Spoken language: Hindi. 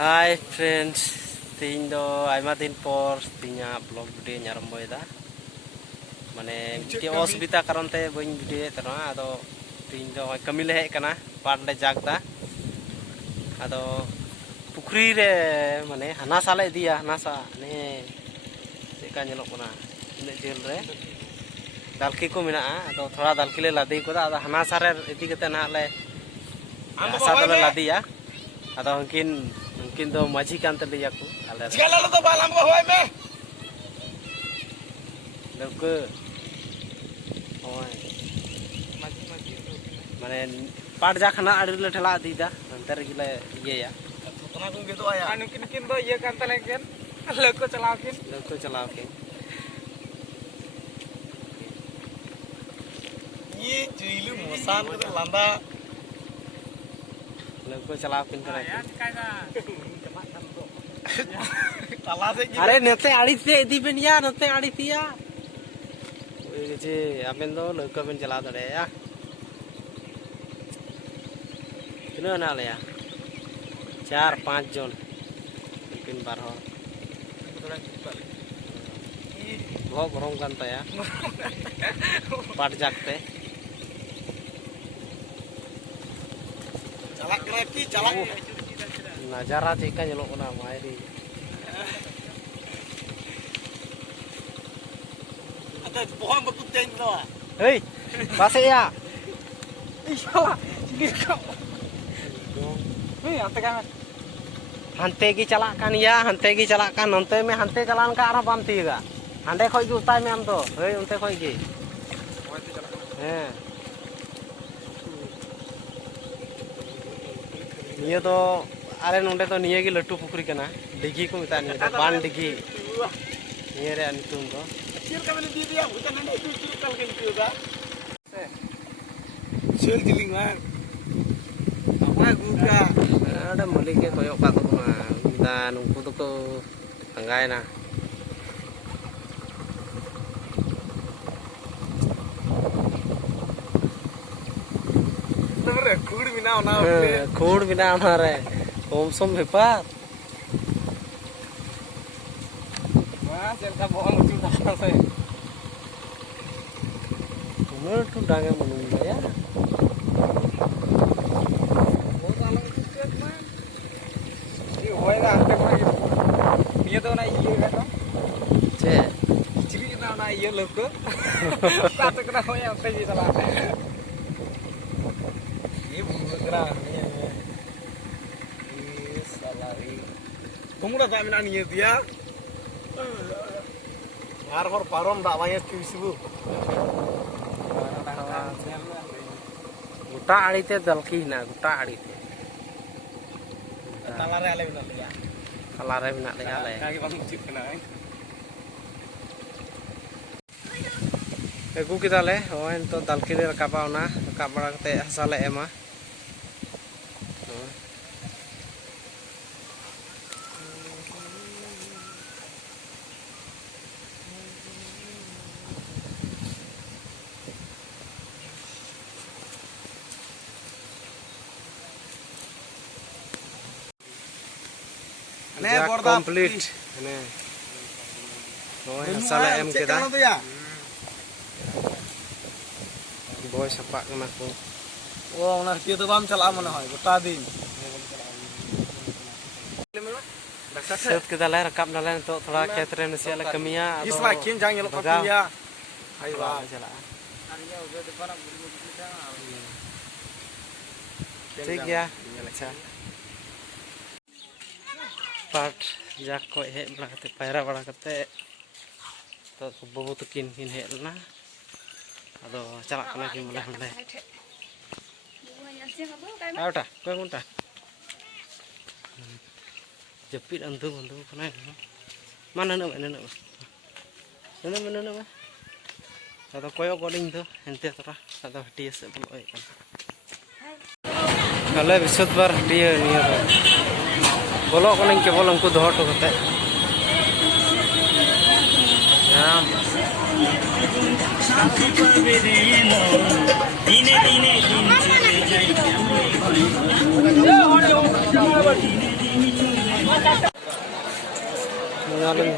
Hai friends, तीन दो आयमा दिन पर तीना ब्लॉग वीडियो आरंभ दा माने मिट्टी असुविधा कारण ते बइन वीडियो तना आदो तीन दो कमी ले हेकना पाट ले जागदा आदो पुखरी रे माने हनासा ले दिया हनासा ने चेका नेलो कना इन जेल रे दालकी को मेना आदो थोड़ा दालकी ले लादी को आदो हनासा रे इति कते ना ले हनासा तो लादिया आदो उनकिन दो माझी कांते लिया को आले चला लो तो बाल हमको होय में लौके ओय माने पाट जाखना आडले ठेला दीदा अंतर गिले ये या तना को गेदो आया अनुकिन किन दो ये कांते लेकिन लौको चलाओ के ये जुइलु मोसान को लांदा लौको चलाओ किन करे तला से अरे नते आड़ी से इदी बेन या नते आड़ी थिया ओए जे आबेन दो लौको बेन चला दड़े या किनो ना ले या 4-5 जन लेकिन 12 हर बहुत गरम kan ya पाट जागते चलाक करा की चलाक नजारा चेका nyelok na mairi ada pohon berputih tu hei base ya iyalah gini kau hei ante kan hante gi chalak kan ya hante gi chalak kan nonte me hante chalan ka arah bam tiga hande khoi gi utai me am to hei unte khoi gi निये तो आरे नोंडे तो निये की लट्टू पुखरी कना डिगी को मिता निये तो बान डिगी निये रे नितुम तो चिर का मैंने दी दिया भूतन ने चिर कल के पियोगा शेर जिलिंग मान apa guga ada mali ke koyok ka to na minta nungku to ko anggai na खोड़ बिना ना रे ओम सोम हेपार वाह चलता बहुत ऊंची दाना से उमर टू डांगे मनुंगा या बहुत आलम चिकेट में ये होएगा अंते को ये तो ना ये है तो चे चिली ना ये लोग को साथ करना होया अंते जी चला Kumura tak minat ni dia. Har parom dak banyak sibu. गुटा आड़ी ते दलकी ना गुटा आड़ी ते Talare ale minat dia. कलारे बिना ले आले Kaki bang cip kena. egu kita le oy to dalki re rakaba ona rakab bara kate hasale ema Ne borda complete ne oy hasale em kita boy sepak kena ko Wah, nak dia tu bam chala mana hoy, gota din. set kita le rakab dale to thoda khet re nasi ala kamiya Isla kin jang yelo patia. hai ba chala ठीक गया अच्छा पाट जाक को हे बड़ा कते पैरा बड़ा कते तो बबू तो किन हे लना अदो चला कना कि मले हंडे आउटा कोई गुंटा जपित अंधु बंधु कना mana ना अदो कोयो गोडिंग तो हेंते तरा अदो हटिया से बोलोय कले विशुद्धबार हटिया निया बोलो कने केवल उनको दोहट होते नाम दिने दिने दिन चले जाए Mengalir,